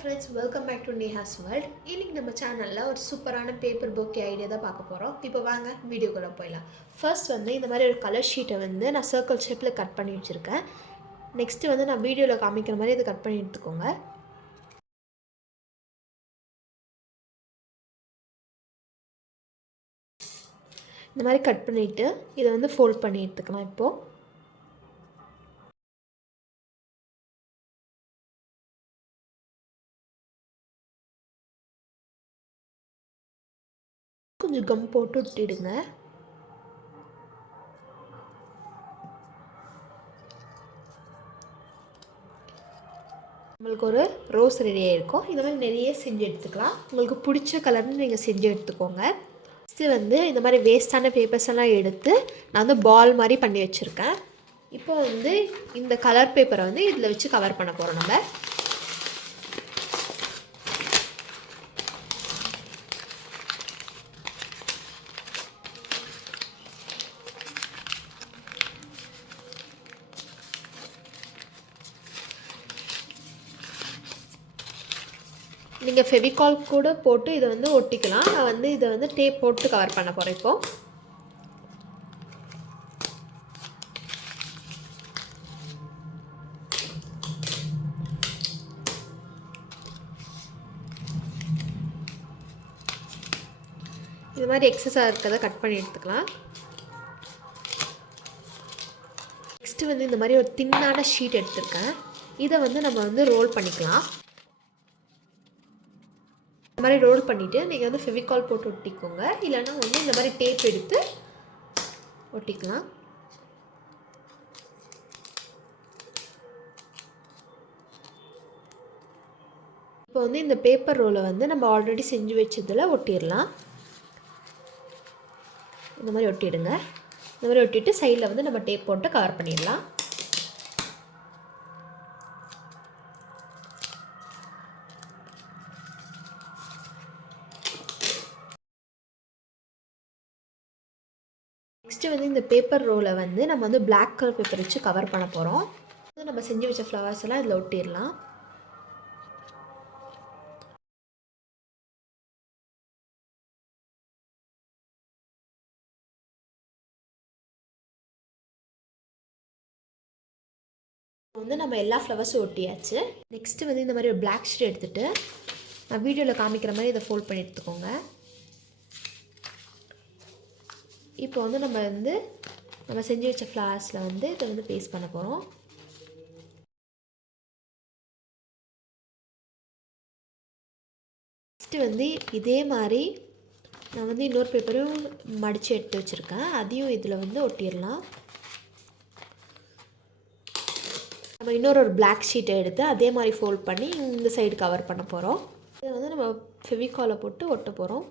friends, welcome back to Neha's World. இன்னைக்கு நம்ம சேனல்ல ஒரு சூப்பரான பேப்பர் பொக்கே ஐடியா தான் பார்க்க போறோம். இப்போ வாங்க வீடியோக்குள்ள போயிடலாம். ஃபர்ஸ்ட் வந்து இந்த மாதிரி ஒரு கலர் ஷீட்டை வந்து நான் சர்க்கிள் ஷேப்ல கட் பண்ணி வச்சிருக்கேன். நெக்ஸ்ட் வந்து நான் வீடியோல காமிக்கிற மாதிரி இதை கட் பண்ணி எடுத்துக்கோங்க. இந்த மாதிரி கட் பண்ணிட்டு இதை வந்து ஃபோல்ட் பண்ணி எடுத்துக்கலாம். இப்போ கொஞ்சம் கம் போட்டு விட்டுடுங்க. உங்களுக்கு ஒரு ரோஸ் ரெடியாக இருக்கும். இந்த மாதிரி நிறைய செஞ்சு எடுத்துக்கலாம். உங்களுக்கு பிடிச்ச கலர்னு நீங்கள் செஞ்சு எடுத்துக்கோங்க. ஃபஸ்ட்டு வந்து இந்த மாதிரி வேஸ்ட்டான பேப்பர்ஸ் எல்லாம் எடுத்து நான் வந்து பால் மாதிரி பண்ணி வச்சுருக்கேன். இப்போ வந்து இந்த கலர் பேப்பரை வந்து இதில் வச்சு கவர் பண்ண போகிறோம். நம்ம நீங்கள் ஃபெவிகால் கூட போட்டு இதை வந்து ஒட்டிக்கலாம். நான் வந்து இதை வந்து டேப் போட்டு கவர் பண்ண போகிறேன். இது மாதிரி எக்ஸஸாக இருக்கிறத கட் பண்ணி எடுத்துக்கலாம். நெக்ஸ்ட்டு வந்து இந்த மாதிரி ஒரு தின்னான ஷீட் எடுத்துருக்கேன். இதை வந்து நம்ம வந்து ரோல் பண்ணிக்கலாம். இந்த மாதிரி ரோல் பண்ணிவிட்டு நீங்கள் வந்து ஃபெவிகால் போட்டு ஒட்டிக்கோங்க. இல்லைன்னா வந்து இந்த மாதிரி டேப் எடுத்து ஒட்டிக்கலாம். இப்போ வந்து இந்த பேப்பர் ரோலை வந்து நம்ம ஆல்ரெடி செஞ்சு வச்சதில் ஒட்டிடலாம். இந்த மாதிரி ஒட்டிடுங்க. இந்த மாதிரி ஒட்டிட்டு சைடில் வந்து நம்ம டேப் போட்டு கவர் பண்ணிடலாம். நெக்ஸ்ட்டு வந்து இந்த பேப்பர் ரோலை வந்து நம்ம வந்து பிளாக் கலர் பேப்பர் வச்சு கவர் பண்ண போகிறோம். நம்ம செஞ்சு வச்ச ஃப்ளவர்ஸ் எல்லாம் இதில் ஒட்டிடலாம். வந்து நம்ம எல்லா ஃப்ளவர்ஸும் ஒட்டியாச்சு. நெக்ஸ்ட்டு வந்து இந்த மாதிரி ஒரு பிளாக் ஷீட் எடுத்துகிட்டு நான் வீடியோவில் காமிக்கிற மாதிரி இதை ஃபோல்ட் பண்ணி எடுத்துக்கோங்க. இப்போ வந்து நம்ம செஞ்சு வச்ச ஃப்ளவர்ஸில் வந்து இதை வந்து பேஸ்ட் பண்ண போகிறோம். நெக்ஸ்ட்டு வந்து இதே மாதிரி நான் வந்து இன்னொரு பேப்பரும் மடித்து எடுத்து வச்சுருக்கேன். அதையும் இதில் வந்து ஒட்டிடலாம். நம்ம இன்னொரு பிளாக் ஷீட்டை எடுத்து அதே மாதிரி ஃபோல்ட் பண்ணி இந்த சைடு கவர் பண்ண போகிறோம். இதை வந்து நம்ம ஃபெவிகாலை போட்டு ஒட்ட போகிறோம்.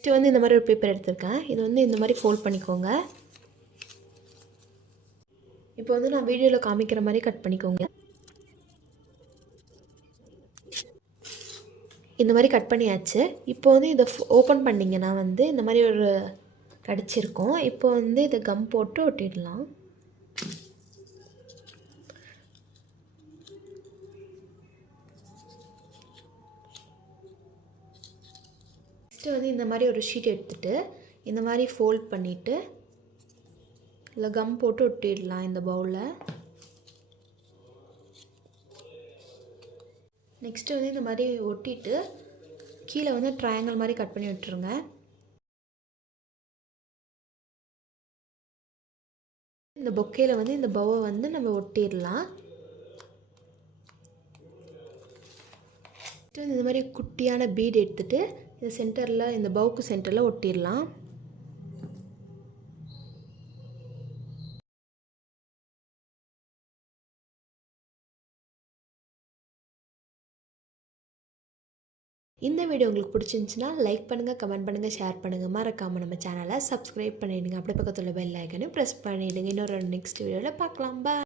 நெக்ஸ்ட்டு வந்து இந்த மாதிரி ஒரு பேப்பர் எடுத்திருக்கேன். இது வந்து இந்த மாதிரி ஃபோல்ட் பண்ணிக்கோங்க. இப்போ வந்து நான் வீடியோவில் காமிக்கிற மாதிரி கட் பண்ணிக்கோங்க. இந்த மாதிரி கட் பண்ணியாச்சு. இப்போ வந்து இதை ஓப்பன் பண்ணிங்கன்னா வந்து இந்த மாதிரி ஒரு கிடச்சிருக்கும். இப்போ வந்து இதை கம் போட்டு ஒட்டிடலாம். நெக்ஸ்ட்டு வந்து இந்த மாதிரி ஒரு ஷீட் எடுத்துகிட்டு இந்த மாதிரி ஃபோல்ட் பண்ணிவிட்டு இல்லை கம் போட்டு ஒட்டிடலாம் இந்த பவுலில். நெக்ஸ்ட்டு வந்து இந்த மாதிரி ஒட்டிட்டு கீழே வந்து ட்ரையாங்கிள் மாதிரி கட் பண்ணி விட்டுருங்க. இந்த பொக்கேயில் வந்து இந்த பவுவை வந்து நம்ம ஒட்டிடலாம். இந்த மாதிரி குட்டியான பீட் எடுத்துகிட்டு இந்த சென்டரில் இந்த பவுக்கு சென்டரில் ஒட்டிடலாம். இந்த வீடியோ உங்களுக்கு பிடிச்சிருந்துச்சுன்னா லைக் பண்ணுங்கள், கமெண்ட் பண்ணுங்கள், ஷேர் பண்ணுங்கள். மறக்காமல் நம்ம சேனலை சப்ஸ்கிரைப் பண்ணிவிடுங்க. அப்படியே பக்கத்தில் பெல் ஐக்கனையும் ப்ரெஸ் பண்ணிவிடுங்க. இன்னொரு நெக்ஸ்ட் வீடியோவில் பார்க்கலாம். பாய்.